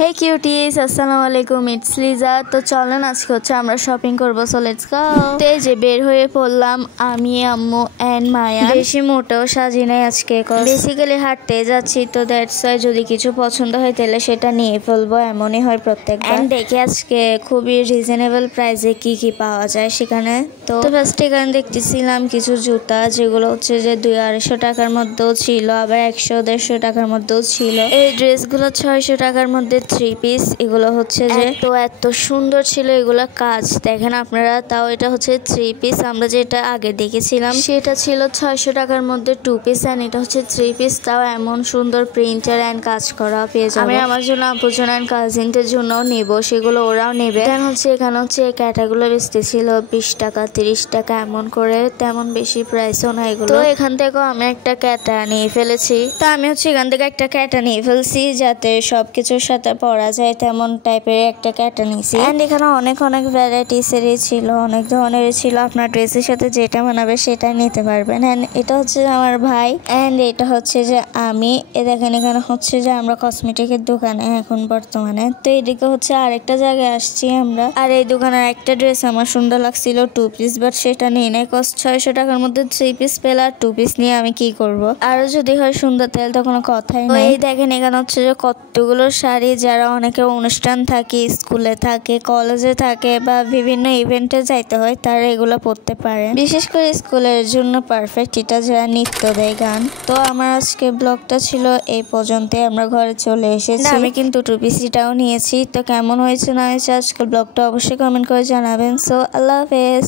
হে cuties, আসসালামু আলাইকুম, it's Liza. তো চলেন আজকে হচ্ছে আমরা শপিং করবো, সো লেটস গো। এই যে বের হয়ে পড়লাম আমি, আম্মু এন্ড মায়া। বেশি মোটেও সাজি নাই আজকে, বেসিক্যালি হাঁটতে যাচ্ছি, তো দ্যাটস ওয়াই যদি কিছু পছন্দ হয় তাহলে সেটা নিয়ে ফেলবো, এমনই হয় প্রত্যেকবার। এন্ড দেখে আজকে খুবই রিজনেবল প্রাইসে কি কি পাওয়া যায় সেখানে। তো ফার্স্ট এখানে দেখতেছিলাম কিছু জুতা, যেগুলো হচ্ছে যে 200-250 টাকার মধ্যেও ছিল, আবার 100-150 টাকার মধ্যেও ছিল। এই ড্রেসগুলো 600 টাকার মধ্যে 3 পিস। এগুলো হচ্ছে যে এত সুন্দর ছিল, এগুলো কাজ দেখেন আপনারা। তাও এটা হচ্ছে 3 পিস, আমরা যেটা আগে দেখেছিলাম সেটা ছিল 600 টাকার মধ্যে 2 পিস, এন্ড এটা হচ্ছে 3 পিস। তাও এমন সুন্দর প্রিন্টার এন্ড কাজ করা পেয়ে যাবো। আমি আমার জন্য, আপুর জন্য এন্ড কাজিনদের জন্য নেবো, সেগুলো ওরাও নেবে। দেন হচ্ছে এখানে হচ্ছে এই ক্যাটাগুলো বেচতেছিল 20 টাকা 30 টাকা এমন করে, তেমন বেশি প্রাইসও না এগুলো। তো এখান থেকেও আমি একটা ক্যাটা নিয়ে ফেলেছি। তো আমি হচ্ছে এখান থেকে একটা ক্যাটা নিয়ে ফেলছি, যাতে সবকিছুর সাথে পরা যায় তেমন টাইপের একটা ক্যাটা নিয়েছি। এন্ড এখানে অনেক ভ্যারাইটিসেরই ছিল, অনেক ধরনেরই ছিল। আপনার ড্রেসের সাথে যেটা মানাবে সেটা নিতে পারবেন। এন্ড এটা হচ্ছে আমার ভাই, এন্ড এটা হচ্ছে যে আমি। দেখেন এখানে হচ্ছে যে আমরা কসমেটিকের দোকানে এখন বর্তমানে। তো এদিকে হচ্ছে আরেকটা জায়গায় আসছি আমরা। আর এই দোকানের একটা ড্রেস আমার সুন্দর লাগছিল 2 পিস, বাট সেটা নিয়ে নেই। 600 টাকার মধ্যে 3 পিস পেলে আর 2 পিস নিয়ে আমি কি করব। আরো যদি হয় সুন্দর তাহলে তো কোনো কথাই নেই। এই দেখেন এখানে হচ্ছে যে কতগুলো শাড়ি, যারা অনেকে অনুষ্ঠান থাকে, স্কুলে থাকে, কলেজে থাকে, বা বিভিন্ন ইভেন্টে যাইতে হয়, তারা এগুলো পড়তে পারে। বিশেষ করে স্কুলের জন্য পারফেক্ট এটা, যারা নৃত্য দেয়, গান। তো আমার আজকে ব্লগটা ছিল এই পর্যন্ত, আমরা ঘরে চলে এসেছি। আমি কিন্তু 2 পিসটাও নিয়েছি। তো কেমন হয়েছে না হয়েছে আজকের ব্লগটা অবশ্যই কমেন্ট করে জানাবেন। সো আল্লাহ হাফেজ।